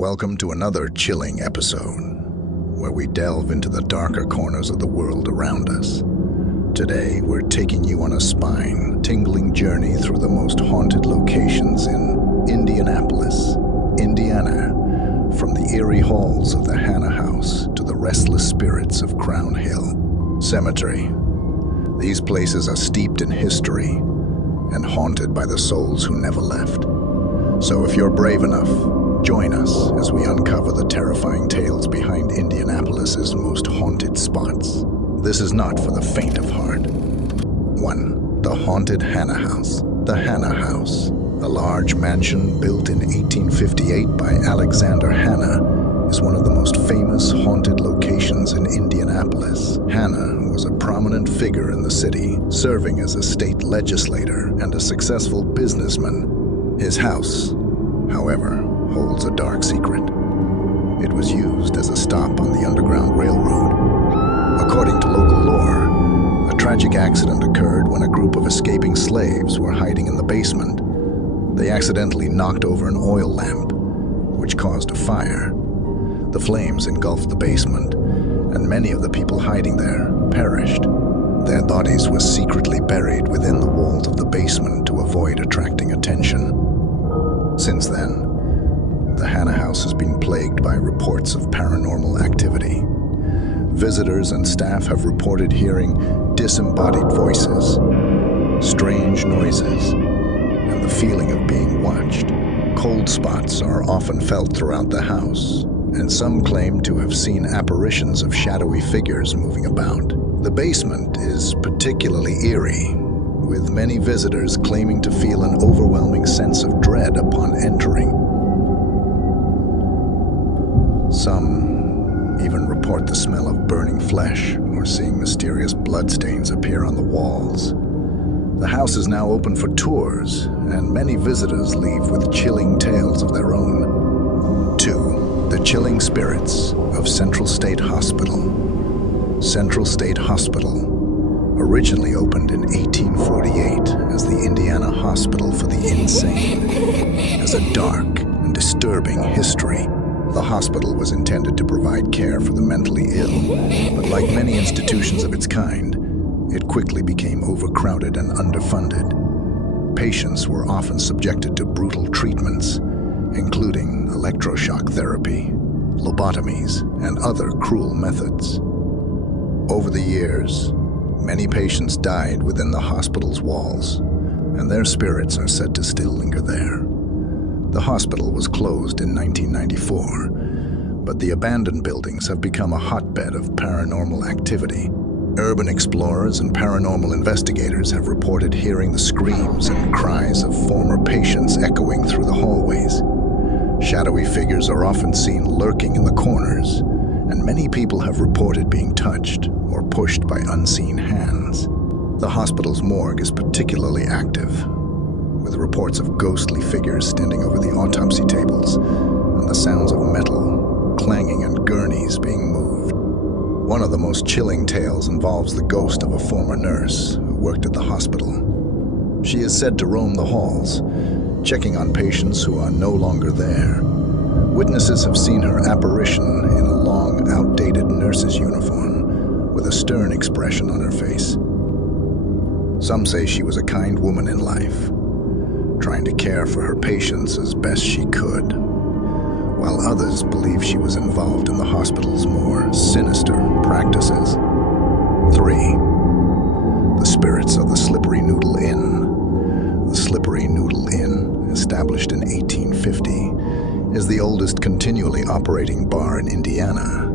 Welcome to another chilling episode, where we delve into the darker corners of the world around us. Today, we're taking you on a spine-tingling journey through the most haunted locations in Indianapolis, Indiana, from the eerie halls of the Hanna House to the restless spirits of Crown Hill Cemetery. These places are steeped in history and haunted by the souls who never left. So if you're brave enough, join us as we uncover the terrifying tales behind Indianapolis's most haunted spots. This is not for the faint of heart. 1. The Haunted Hanna House. The Hanna House, a large mansion built in 1858 by Alexander Hanna, is one of the most famous haunted locations in Indianapolis. Hanna was a prominent figure in the city, serving as a state legislator and a successful businessman. His house, however, holds a dark secret. It was used as a stop on the Underground Railroad. According to local lore, a tragic accident occurred when a group of escaping slaves were hiding in the basement. They accidentally knocked over an oil lamp, which caused a fire. The flames engulfed the basement, and many of the people hiding there perished. Their bodies were secretly buried within the walls of the basement to avoid attracting attention. Since then, the Hanna House has been plagued by reports of paranormal activity. Visitors and staff have reported hearing disembodied voices, strange noises, and the feeling of being watched. Cold spots are often felt throughout the house, and some claim to have seen apparitions of shadowy figures moving about. The basement is particularly eerie, with many visitors claiming to feel an overwhelming sense of dread upon entering. Some even report the smell of burning flesh or seeing mysterious bloodstains appear on the walls. The house is now open for tours, and many visitors leave with chilling tales of their own. 2. The Chilling Spirits of Central State Hospital. Central State Hospital originally opened in 1848 as the Indiana Hospital for the Insane. Has a dark and disturbing history. The hospital was intended to provide care for the mentally ill, but like many institutions of its kind, it quickly became overcrowded and underfunded. Patients were often subjected to brutal treatments, including electroshock therapy, lobotomies, and other cruel methods. Over the years, many patients died within the hospital's walls, and their spirits are said to still linger there. The hospital was closed in 1994, but the abandoned buildings have become a hotbed of paranormal activity. Urban explorers and paranormal investigators have reported hearing the screams and cries of former patients echoing through the hallways. Shadowy figures are often seen lurking in the corners, and many people have reported being touched or pushed by unseen hands. The hospital's morgue is particularly active, with reports of ghostly figures standing over the autopsy tables and the sounds of metal clanging and gurneys being moved. One of the most chilling tales involves the ghost of a former nurse who worked at the hospital. She is said to roam the halls, checking on patients who are no longer there. Witnesses have seen her apparition in a long, outdated nurse's uniform with a stern expression on her face. Some say she was a kind woman in life, trying to care for her patients as best she could, while others believe she was involved in the hospital's more sinister practices. 3. The Spirits of the Slippery Noodle Inn. The Slippery Noodle Inn, established in 1850, is the oldest continually operating bar in Indiana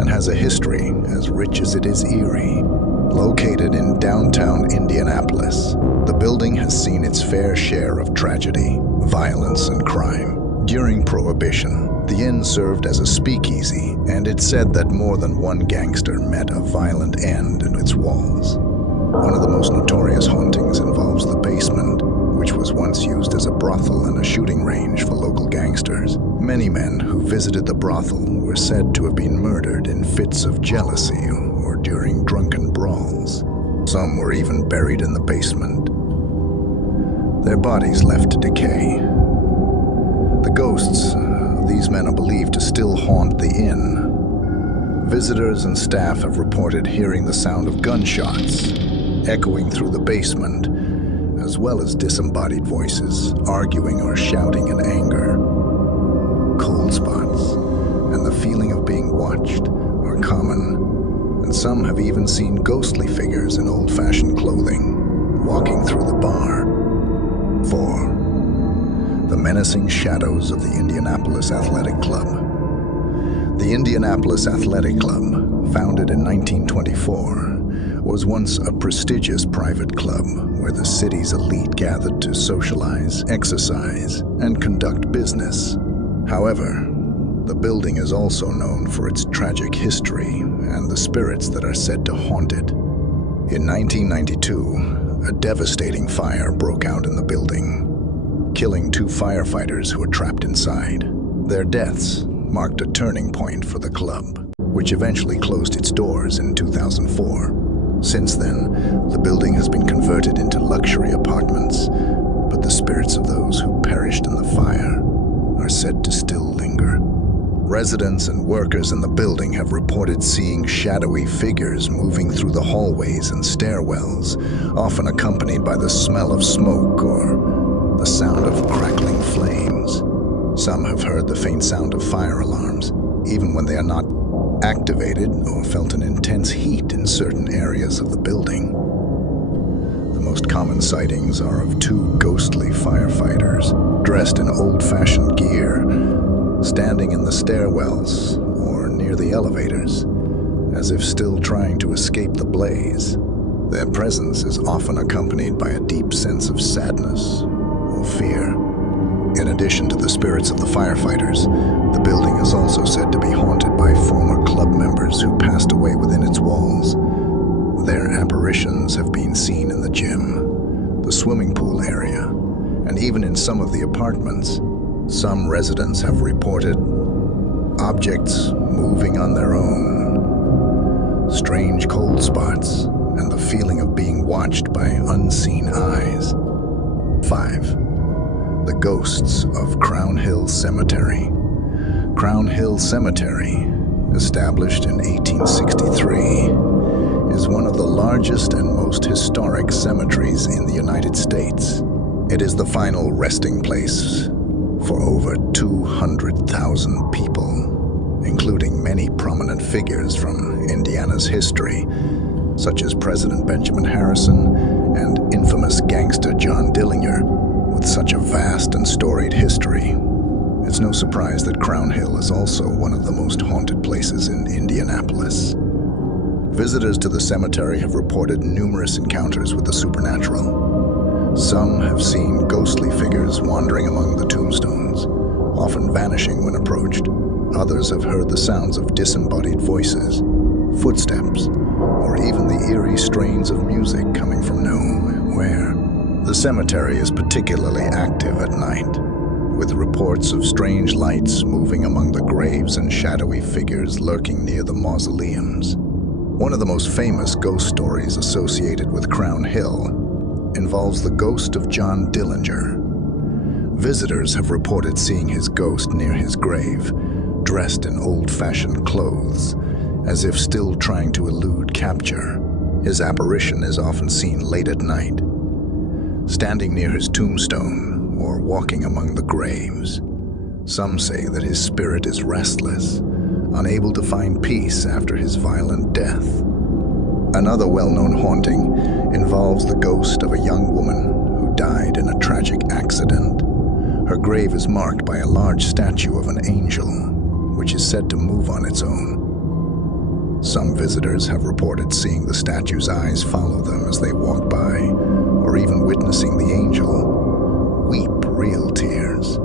and has a history as rich as it is eerie. Located in downtown Indianapolis, the building has seen its fair share of tragedy, violence, and crime. During Prohibition, the inn served as a speakeasy, and it's said that more than one gangster met a violent end in its walls. One of the most notorious hauntings involves the basement, which was once used as a brothel and a shooting range for local gangsters. Many men who visited the brothel were said to have been murdered in fits of jealousy or during drunken brawls. Some were even buried in the basement, their bodies left to decay. The ghosts of these These men are believed to still haunt the inn. Visitors and staff have reported hearing the sound of gunshots echoing through the basement, as well as disembodied voices arguing or shouting in anger. Cold spots and the feeling of being watched are common, and some have even seen ghostly figures in old-fashioned clothing walking through the bar. 4. The menacing shadows of the Indianapolis Athletic Club. The Indianapolis Athletic Club, founded in 1924, was once a prestigious private club where the city's elite gathered to socialize, exercise, and conduct business. However, the building is also known for its tragic history and the spirits that are said to haunt it. In 1992, a devastating fire broke out in the building, killing 2 firefighters who were trapped inside. Their deaths marked a turning point for the club, which eventually closed its doors in 2004. Since then, the building has been converted into luxury apartments, but the spirits of those who perished in the fire are said to still linger. Residents and workers in the building have reported seeing shadowy figures moving through the hallways and stairwells, often accompanied by the smell of smoke or the sound of crackling flames. Some have heard the faint sound of fire alarms, even when they are not activated, or felt an intense heat in certain areas of the building. The most common sightings are of 2 ghostly firefighters, dressed in old-fashioned gear, standing in the stairwells or near the elevators, as if still trying to escape the blaze. Their presence is often accompanied by a deep sense of sadness or fear. In addition to the spirits of the firefighters, the building is also said to be haunted by former club members who passed away within its walls. Their apparitions have been seen in the gym, the swimming pool area, and even in some of the apartments. Some residents have reported objects moving on their own, strange cold spots, and the feeling of being watched by unseen eyes. 5. The ghosts of Crown Hill Cemetery. Crown Hill Cemetery, established in 1863, is one of the largest and most historic cemeteries in the United States. It is the final resting place for over 200,000 people, including many prominent figures from Indiana's history, such as President Benjamin Harrison and infamous gangster John Dillinger. With such a vast and storied history, it's no surprise that Crown Hill is also one of the most haunted places in Indianapolis. Visitors to the cemetery have reported numerous encounters with the supernatural. Some have seen ghostly figures wandering among the tombstones, often vanishing when approached. Others have heard the sounds of disembodied voices, footsteps, or even the eerie strains of music coming from nowhere. The cemetery is particularly active at night, with reports of strange lights moving among the graves and shadowy figures lurking near the mausoleums. One of the most famous ghost stories associated with Crown Hill involves the ghost of John Dillinger. Visitors have reported seeing his ghost near his grave, dressed in old-fashioned clothes, as if still trying to elude capture. His apparition is often seen late at night, standing near his tombstone or walking among the graves. Some say that his spirit is restless, unable to find peace after his violent death. Another well-known haunting involves the ghost of a young woman who died in a tragic accident. Her grave is marked by a large statue of an angel, which is said to move on its own. Some visitors have reported seeing the statue's eyes follow them as they walk by, or even witnessing the angel weep real tears.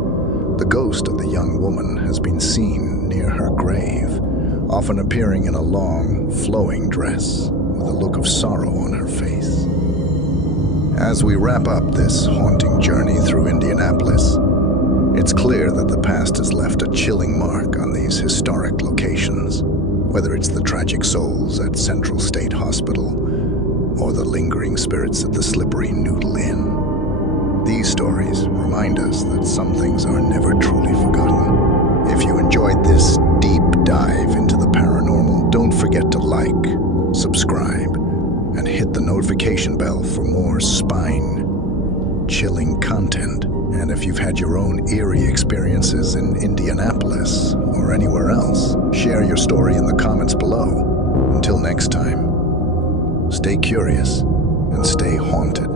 The ghost of the young woman has been seen near her grave, often appearing in a long, flowing dress with a look of sorrow on her face. As we wrap up this haunting journey through Indianapolis, it's clear that the past has left a chilling mark on these historic locations, whether it's the tragic souls at Central State Hospital or the lingering spirits at the Slippery Noodle Inn. These stories remind us that some things are never truly forgotten. If you forget to like, subscribe, and hit the notification bell for more spine-chilling content. And if you've had your own eerie experiences in Indianapolis or anywhere else, share your story in the comments below. Until next time, stay curious and stay haunted.